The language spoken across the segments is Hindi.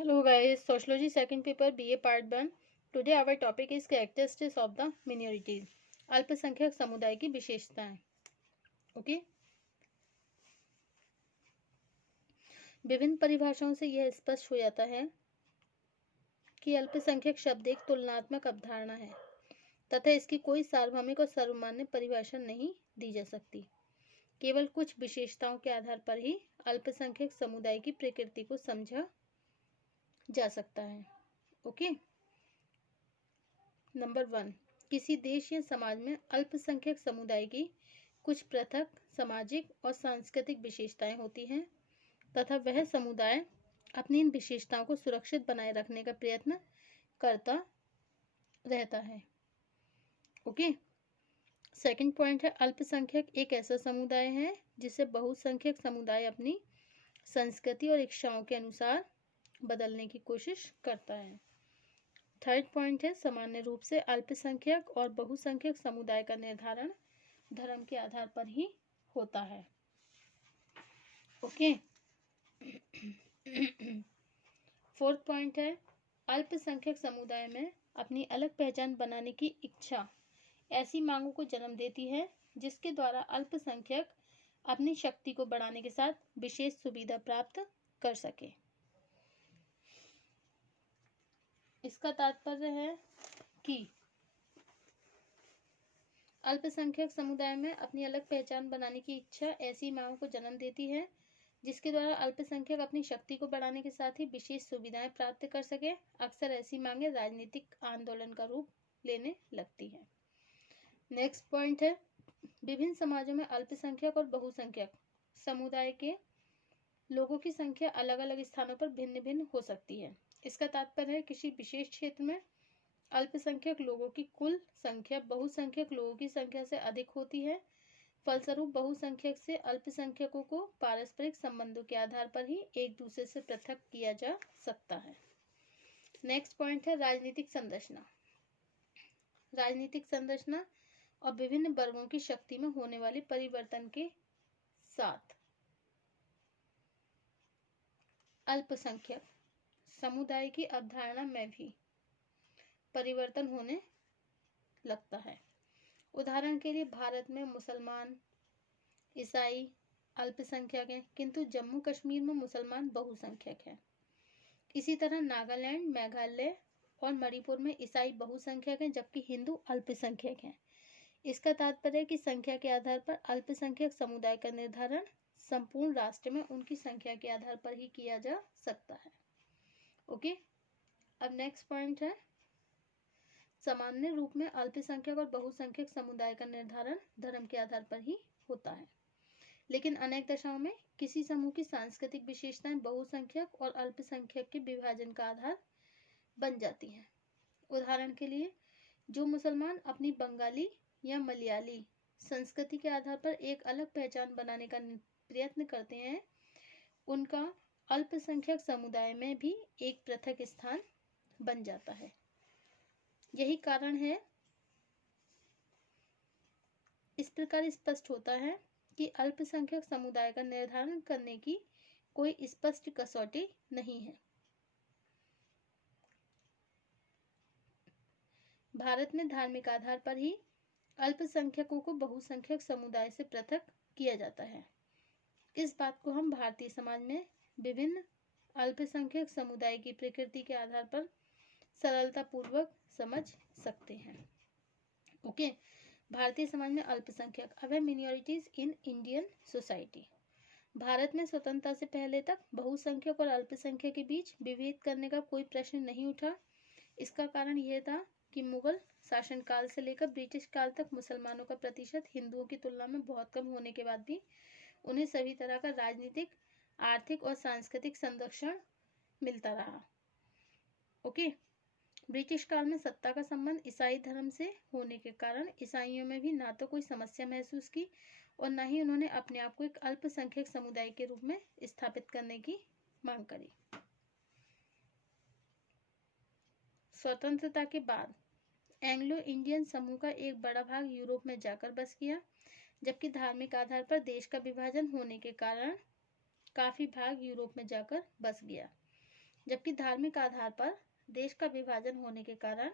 Hello guys, Sociology second paper BA part 1. Today our topic is characteristics of the minorities. अल्पसंख्यक समुदाय की विशेषताएं. ओके. विभिन्न परिभाषाओं से यह स्पष्ट हो जाता है कि अल्पसंख्यक शब्द एक तुलनात्मक अवधारणा है तथा इसकी कोई सार्वभौमिक और सर्वमान्य परिभाषा नहीं दी जा सकती. केवल कुछ विशेषताओं के आधार पर ही अल्पसंख्यक समुदाय की प्रकृति को समझा जा सकता है. ओके. नंबर 1. किसी देश या समाज में अल्पसंख्यक समुदाय की कुछ पृथक सामाजिक और सांस्कृतिक विशेषताएं होती हैं तथा वह समुदाय अपनी इन विशेषताओं को सुरक्षित बनाए रखने का प्रयत्न करता रहता है. ओके. सेकंड पॉइंट है, अल्पसंख्यक एक ऐसा समुदाय है जिसे बहुसंख्यक समुदाय अपनी संस्कृति और इच्छाओं के अनुसार बदलने की कोशिश करता है. थर्ड पॉइंट है, सामान्य रूप से अल्पसंख्यक और बहुसंख्यक समुदाय का निर्धारण धर्म के आधार पर ही होता है. ओके. फोर्थ पॉइंट है, अल्पसंख्यक समुदाय में अपनी अलग पहचान बनाने की इच्छा ऐसी मांगों को जन्म देती है जिसके द्वारा अल्पसंख्यक अपनी शक्ति को बढ़ाने के साथ विशेष सुविधा प्राप्त कर सके. इसका तात्पर्य है कि अल्पसंख्यक समुदाय में अपनी अलग पहचान बनाने की इच्छा ऐसी मांगों को जन्म देती है जिसके द्वारा अल्पसंख्यक अपनी शक्ति को बढ़ाने के साथ ही विशेष सुविधाएं प्राप्त कर सके. अक्सर ऐसी मांगे राजनीतिक आंदोलन का रूप लेने लगती है. नेक्स्ट पॉइंट है, विभिन्न समाजों में अल्पसंख्यक और बहुसंख्यक समुदाय के लोगों की संख्या अलग अलग स्थानों पर भिन्न भिन्न हो सकती है. इसका तात्पर्य है किसी विशेष क्षेत्र में अल्पसंख्यक लोगों की कुल संख्या बहुसंख्यक लोगों की संख्या से अधिक होती है. फलस्वरूप बहुसंख्यक से अल्पसंख्यकों को पारस्परिक संबंधों के आधार पर ही एक दूसरे से पृथक किया जा सकता है. नेक्स्ट पॉइंट है, राजनीतिक संरचना. राजनीतिक संरचना और विभिन्न वर्गों की शक्ति में होने वाले परिवर्तन के साथ अल्पसंख्यक समुदाय की अवधारणा में भी परिवर्तन होने लगता है. उदाहरण के लिए भारत में मुसलमान ईसाई अल्पसंख्यक हैं किंतु जम्मू कश्मीर में मुसलमान बहुसंख्यक हैं. इसी तरह नागालैंड, मेघालय और मणिपुर में ईसाई बहुसंख्यक हैं जबकि हिंदू अल्पसंख्यक हैं. इसका तात्पर्य है कि संख्या के आधार पर अल्पसंख्यक समुदाय का निर्धारण संपूर्ण राष्ट्र में उनकी संख्या के आधार पर ही किया जा सकता है. ओके. अब नेक्स्ट पॉइंट है, सामान्य रूप में अल्पसंख्यक और बहुसंख्यक समुदाय का निर्धारण धर्म के आधार पर ही होता है, लेकिन अनेक दशाओं में किसी समूह की सांस्कृतिक विशेषताएं बहुसंख्यक और अल्पसंख्यक के विभाजन का आधार बन जाती हैं. उदाहरण के लिए, जो मुसलमान अपनी बंगाली या मलयाली संस्कृति के आधार पर एक अलग पहचान बनाने का प्रयत्न करते हैं, उनका अल्पसंख्यक समुदाय में भी एक पृथक स्थान बन जाता है. यही कारण है, इस प्रकार स्पष्ट होता है कि अल्पसंख्यक समुदाय का निर्धारण करने की कोई स्पष्ट कसौटी नहीं है. भारत में धार्मिक आधार पर ही अल्पसंख्यकों को बहुसंख्यक समुदाय से पृथक किया जाता है. इस बात को हम भारतीय समाज में विभिन्न अल्पसंख्यक समुदाय की प्रकृति के आधार पर सरलता पूर्वक समझ सकते हैं. ओके. भारतीय समाज में अल्पसंख्यक other minorities in Indian society. Bharat में स्वतंत्रता से पहले तक बहुसंख्यक और अल्पसंख्यक के बीच विभेद करने का कोई प्रश्न नहीं उठा. इसका कारण यह था कि मुगल शासनकाल से लेकर ब्रिटिश काल तक मुसलमानों का प्रतिशत हिंदुओं की तुलना में बहुत कम होने के बाद भी उन्हें सभी तरह का राजनीतिक, आर्थिक और सांस्कृतिक संरक्षण मिलता रहा. ओके. ब्रिटिश काल में सत्ता का संबंध ईसाई धर्म से होने के कारण ईसाइयों में भी ना तो कोई समस्या महसूस की और ना ही उन्होंने अपने आप को एक अल्पसंख्यक समुदाय के रूप में स्थापित करने की मांग करी. स्वतंत्रता के बाद एंग्लो इंडियन समूह का एक बड़ा भाग यूरोप में जाकर बस गया, जबकि धार्मिक आधार पर देश का विभाजन होने के कारण काफी भाग यूरोप में जाकर बस गया. जबकि धार्मिक आधार पर देश का विभाजन होने के कारण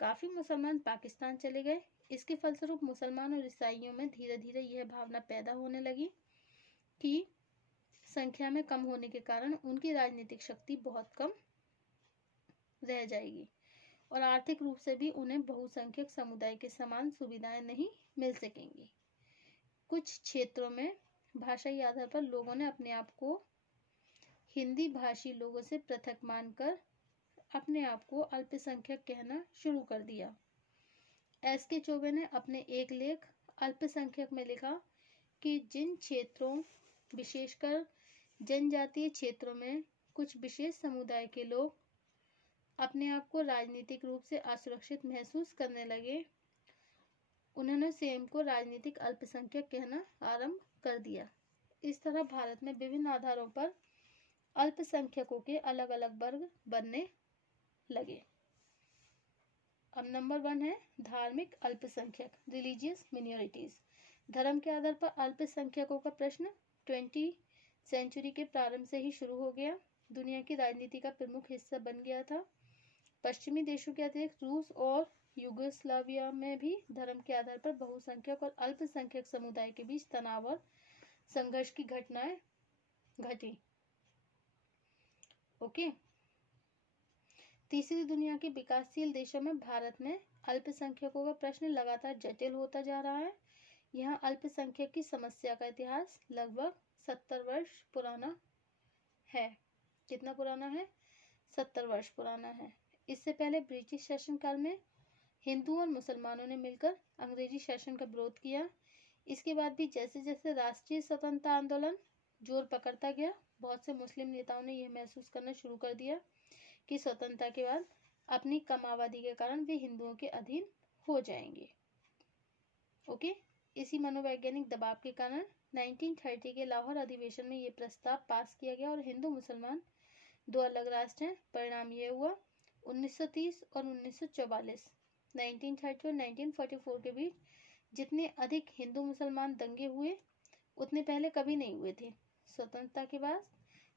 काफी मुसलमान पाकिस्तान चले गए। इसके फलस्वरूप मुसलमान और ईसाइयों में धीरे धीरे यह भावना पैदा होने लगी कि संख्या में कम होने के कारण उनकी राजनीतिक शक्ति बहुत कम रह जाएगी और आर्थिक रूप से भी उन्हें बहुसंख्यक समुदाय के समान सुविधाएं नहीं मिल सकेंगी। कुछ क्षेत्रों में भाषाई आधार पर लोगों ने अपने आप को हिंदी भाषी लोगों से पृथक मानकर अपने आप को अल्पसंख्यक कहना शुरू कर दिया। एस.के. चौबे ने अपने एक लेख अल्पसंख्यक में लिखा कि जिन क्षेत्रों, विशेषकर जनजातीय क्षेत्रों में कुछ विशेष समुदाय के लोग अपने आप को राजनीतिक रूप से असुरक्षित महसूस करने लगे, उन्होंने स्वयं को राजनीतिक अल्पसंख्यक कहना आरंभ कर दिया। इस तरह भारत में विभिन्न आधारों पर अल्पसंख्यकों के अलग अलग वर्ग बनने लगे। अब नंबर 1 है धार्मिक अल्पसंख्यक, रिलीजियस मिनोरिटीज। धर्म के आधार पर अल्पसंख्यकों का प्रश्न 20वीं सेंचुरी के प्रारंभ से ही शुरू हो गया। दुनिया की राजनीति का प्रमुख हिस्सा बन गया था। पश्चिमी देशों के अतिरिक्त रूस और यूगोस्लाविया में भी धर्म के आधार पर बहुसंख्यक और अल्पसंख्यक समुदाय के बीच तनाव और संघर्ष की घटनाएं घटी। ओके। तीसरी दुनिया के विकासशील देशों में भारत में अल्पसंख्यकों का प्रश्न लगातार जटिल होता जा रहा है। यहाँ अल्पसंख्यक की समस्या का इतिहास लगभग 70 वर्ष पुराना है। कितना पुराना है? 70 वर्ष पुराना है। इससे पहले ब्रिटिश शासनकाल में हिंदुओं और मुसलमानों ने मिलकर अंग्रेजी शासन का विरोध किया। इसके बाद भी जैसे जैसे राष्ट्रीय स्वतंत्रता आंदोलन जोर पकड़ता गया, बहुत से मुस्लिम नेताओं ने यह महसूस करना शुरू कर दिया कि स्वतंत्रता के बाद अपनी कम आबादी के कारण वे हिंदुओं के अधीन हो जाएंगे। ओके। इसी मनोवैज्ञानिक दबाव के कारण 1930 के लाहौर अधिवेशन में ये प्रस्ताव पास किया गया और हिंदू मुसलमान दो अलग राष्ट्र हैं। परिणाम यह हुआ 1930 और 1944, 1930 और 1944 के बीच जितने अधिक हिंदू मुसलमान दंगे हुए उतने पहले कभी नहीं हुए थे। स्वतंत्रता के बाद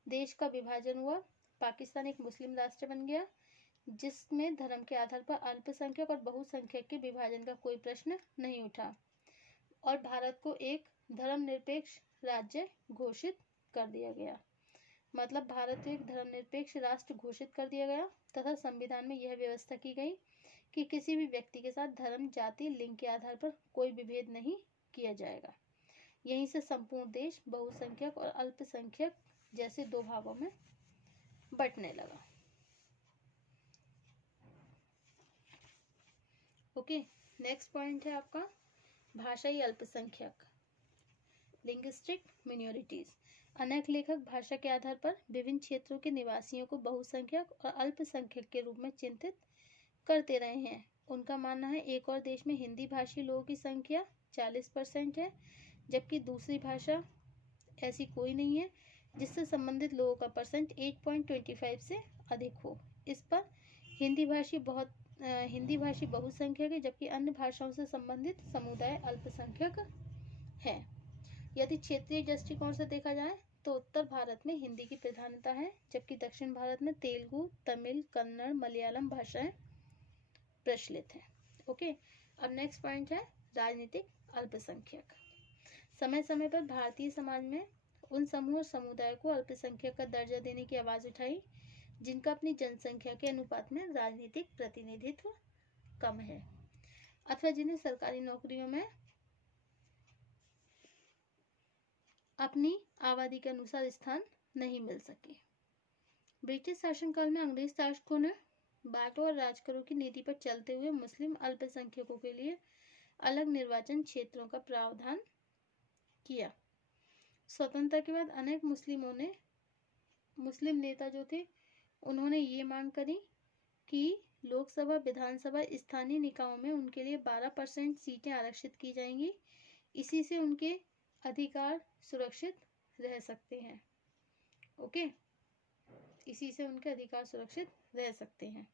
देश का विभाजन हुआ। पाकिस्तान एक मुस्लिम राष्ट्र बन गया जिसमें धर्म के आधार पर अल्पसंख्यक और बहुसंख्यक के विभाजन का कोई प्रश्न नहीं उठा और भारत को एक धर्मनिरपेक्ष राज्य घोषित कर दिया गया। मतलब भारत को एक धर्मनिरपेक्ष राष्ट्र घोषित कर दिया गया तथा संविधान में यह व्यवस्था की गई कि किसी भी व्यक्ति के साथ धर्म, जाति, लिंग के आधार पर कोई विभेद नहीं किया जाएगा। यहीं से संपूर्ण देश बहुसंख्यक और अल्पसंख्यक जैसे दो भागों में बंटने लगा। ओके। नेक्स्ट पॉइंट है आपका भाषाई अल्पसंख्यक, लिंग्विस्टिक मिनोरिटीज। अनेक लेखक भाषा के आधार पर विभिन्न क्षेत्रों के निवासियों को बहुसंख्यक और अल्पसंख्यक के रूप में चिंतित करते रहे हैं। उनका मानना है एक और देश में हिंदी भाषी लोगों की संख्या 40% है, जबकि दूसरी भाषा ऐसी कोई नहीं है जिससे संबंधित लोगों का परसेंट 8.25 से अधिक हो। इस पर हिंदी भाषी बहुसंख्यक है, जबकि अन्य भाषाओं से संबंधित समुदाय अल्पसंख्यक है। यदि क्षेत्रीय दृष्टिकोण से देखा जाए तो उत्तर भारत में हिंदी की प्रधानता है, जबकि दक्षिण भारत में तेलुगु, तमिल, कन्नड़, मलयालम भाषाएं प्रचलित हैं। ओके। अब नेक्स्ट पॉइंट है राजनीतिक अल्पसंख्यक। समय समय पर भारतीय समाज में उन समूह और समुदाय को अल्पसंख्यक का दर्जा देने की आवाज उठाई जिनका अपनी जनसंख्या के अनुपात में राजनीतिक प्रतिनिधित्व कम है अथवा जिन्हें सरकारी नौकरियों में अपनी आबादी के अनुसार स्थान नहीं मिल सके। ब्रिटिश शासनकाल में अंग्रेज शासकों ने बांटो और राज करो की नीति पर चलते हुए मुस्लिम अल्पसंख्यकों के लिए अलग निर्वाचन क्षेत्रों का प्रावधान किया। स्वतंत्रता के बाद अनेक मुस्लिम नेता जो थे उन्होंने ये मांग करी कि लोकसभा, विधानसभा, स्थानीय निकायों में उनके लिए 12% सीटें आरक्षित की जाएंगी। इसी से उनके अधिकार सुरक्षित रह सकते हैं। ओके। इसी से उनके अधिकार सुरक्षित रह सकते हैं।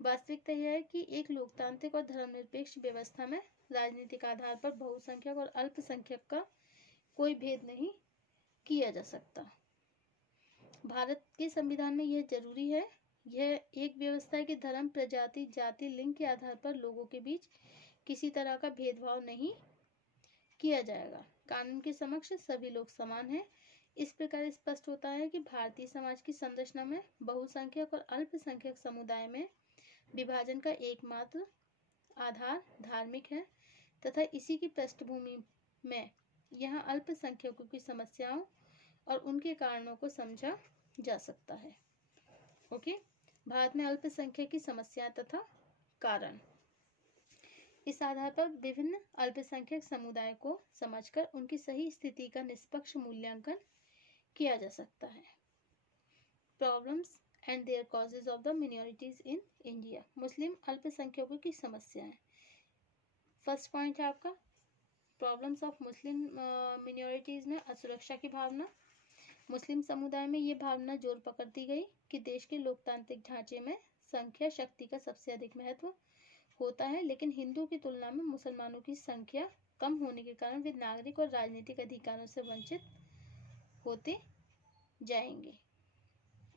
वास्तविकता यह है कि एक लोकतांत्रिक और धर्मनिरपेक्ष व्यवस्था में राजनीतिक आधार पर बहुसंख्यक और अल्पसंख्यक का कोई भेद नहीं किया जा सकता। भारत के संविधान में यह जरूरी है। यह एक व्यवस्था है कि धर्म, प्रजाति, जाति, लिंग के आधार पर लोगों के बीच किसी तरह का भेदभाव नहीं किया जाएगा। कानून के समक्ष सभी लोग समान हैं। इस प्रकार स्पष्ट होता है कि भारतीय समाज की संरचना में बहुसंख्यक और अल्पसंख्यक समुदाय में विभाजन का एकमात्र आधार धार्मिक है तथा इसी की पृष्ठभूमि में यहाँ अल्पसंख्यकों की समस्याओं और उनके कारणों को समझा जा सकता है। ओके, भारत में अल्पसंख्यक की समस्याएं तथा कारण। इस आधार पर विभिन्न अल्पसंख्यक समुदाय को समझकर उनकी सही स्थिति का निष्पक्ष मूल्यांकन किया जा सकता है। Problems and there causes of the minorities in India. मुस्लिम अल्पसंख्यकों की समस्याएं। फर्स्ट पॉइंट है आपका प्रॉब्लम्स ऑफ मुस्लिम मिनॉरिटीज में असुरक्षा की भावना। मुस्लिम समुदाय में ये भावना जोर पकड़ती गई कि देश के लोकतांत्रिक ढांचे में संख्या शक्ति का सबसे अधिक महत्व होता है, लेकिन हिंदू की तुलना में मुसलमानों की संख्या कम होने के कारण वे नागरिक और राजनीतिक अधिकारों से वंचित होते जाएंगे।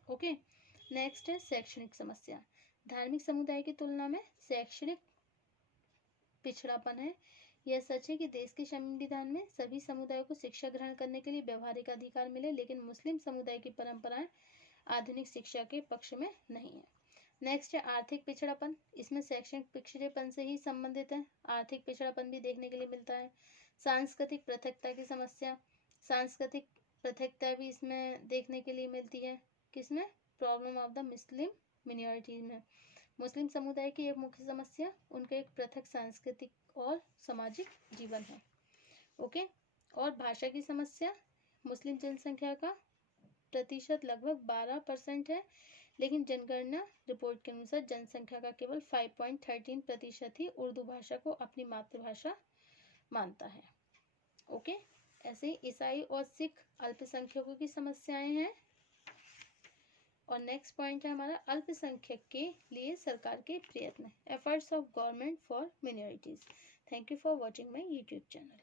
ओके, नेक्स्ट है शैक्षणिक समस्या। धार्मिक समुदाय की तुलना में शैक्षणिक पिछड़ापन है। यह सच है कि देश के संविधान में सभी समुदायों को शिक्षा ग्रहण करने के लिए व्यवहारिक अधिकार मिले, लेकिन मुस्लिम समुदाय की परंपराएं आधुनिक शिक्षा के पक्ष में नहीं है। नेक्स्ट है आर्थिक पिछड़ापन। इसमें शैक्षणिक पिछड़ेपन से ही संबंधित है, आर्थिक पिछड़ापन भी देखने के लिए मिलता है। सांस्कृतिक पृथकता की समस्या। सांस्कृतिक पृथकता भी इसमें देखने के लिए मिलती है। किसमें? Problem of the Muslim minority में। मुस्लिम समुदाय की एक मुख्य समस्या उनका एक पृथक सांस्कृतिक और सामाजिक जीवन है। ओके, और भाषा की समस्या। मुस्लिम जनसंख्या का प्रतिशत लगभग 12% है, लेकिन जनगणना रिपोर्ट के अनुसार जनसंख्या का केवल 5.13% ही उर्दू भाषा को अपनी मातृभाषा मानता है। ओके, ऐसे ही ईसाई और सिख अल्पसंख्यकों की समस्याएं हैं। और नेक्स्ट पॉइंट है हमारा अल्पसंख्यक के लिए सरकार के प्रयत्न, efforts of government for minorities. Thank you for watching my YouTube channel.